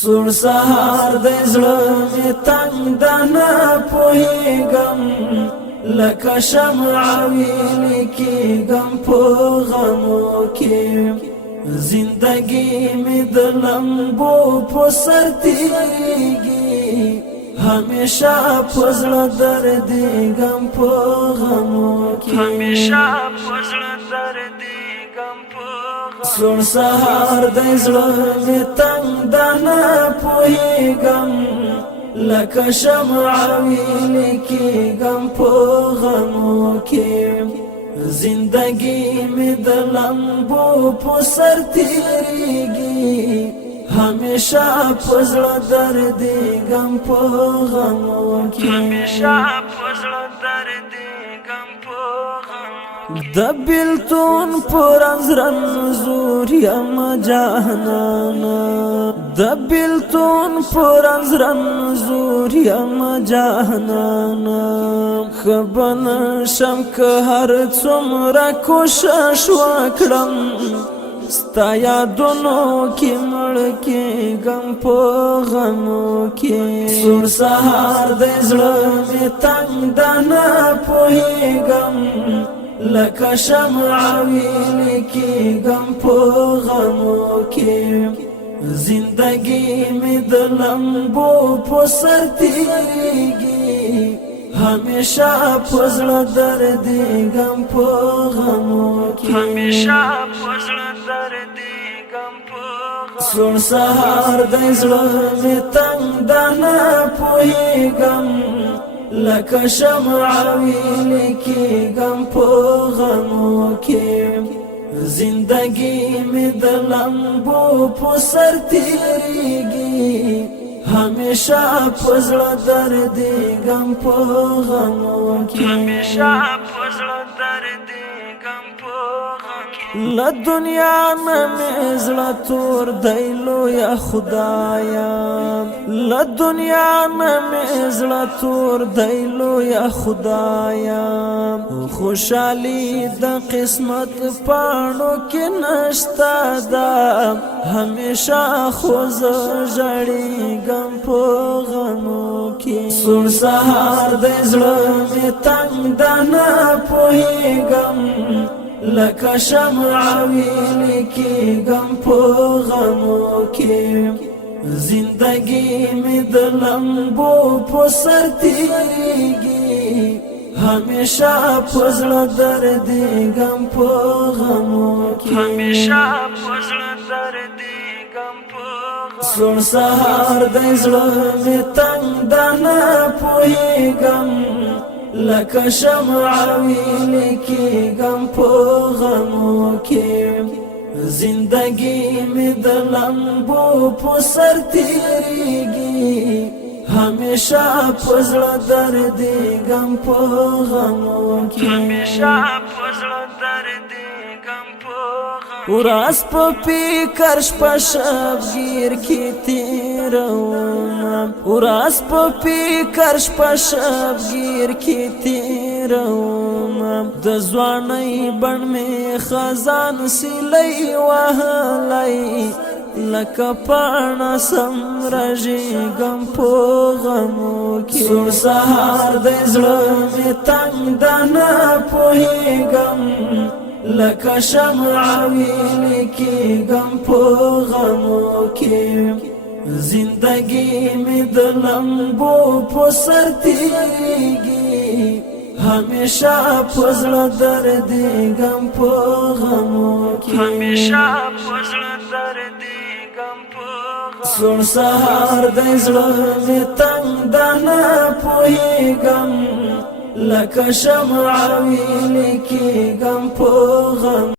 سور سهار د زړه می تنگ دنا پوهیږم لکه شمع ویلی کیږم په غمو کې زندگی می د لمبو په سر تیریږي همیشه په زړه دردیږم په غمو کې همیشه په زړه دردیږم په سور سهار د زړه می تنگ دنا پوهیږم لکه شمع ویلی کیږم په غمو کې زندگی می د لمبو په سر تیریږي همیشه په زړه دردیږم په غمو کې همیشه په زړه دردیږم په د بیلتون پرنز رنزور یم جهانانا د بیلتون پرنز رنزور یم جهانانا خبن شم که هر څومره کوشش وکړم ستا یادونو کې مړ کېږم په غمو کې سور سهار د زړه می تنگ دنا پوهیږم لکه شمع ویلی کیږم په غمو کې زندگی می د لمبو په سر تیریږي همیشه په زړه دردیږم په غمو کې همیشه په زړه دردیږم په سور سهار د زړه می تنگ دنا پوهیږم لکه شمع ویلی کیږم په غمو کې زندگی می د لمبو په سر تیریږي همیشه په زړه دردیږم په غمو کې همیشه په زړه دردیږم په غمو کې له دنیا نه مې زړه تور دی لویه خدایا له دنیا نه مې زړه تور دی لویه خدایا خوشحالي د قسمت پاڼو کې نشته ده همیشه خو زه ژړېږم په غمو کې سور سهار د زړه می تنگ دنا پوهیږم لکه شمع ویلی کیږم په غمو کې زندگی می د لمبو په سر تیریږي همیشه په زړه دردیږم په غمو کې همیشه په زړه دردیږم په سور سهار د زړه می تنگ دنا پوهیږم لکه شمع ویلی کیږم په غمو کې زندگی می د لمبو په سر تیریږي همیشه په زړه دردیږم په غمو کې همیشه په زړه دردیږم په غمو ورځ په فکر شپه شبگیر کې تیروم ورځ په فکر شپه شبگیر کې تیروم د ځوانۍ بڼ مې خزان سیلی وهلی لکه پاڼه سم رژېږم په غمو کې سور سهار د زړه می تنگ دنا پوهیږم لکه شمع ویلی کیږم په غمو کې زندگی می د لمبو په سر تیریږي همیشه په زړه دردیږم په غمو کې همیشه په زړه دردیږم په غمو سور سهار د زړه می تنگ دنا پوهیږم لکه شمع ویلی کیږم په غمو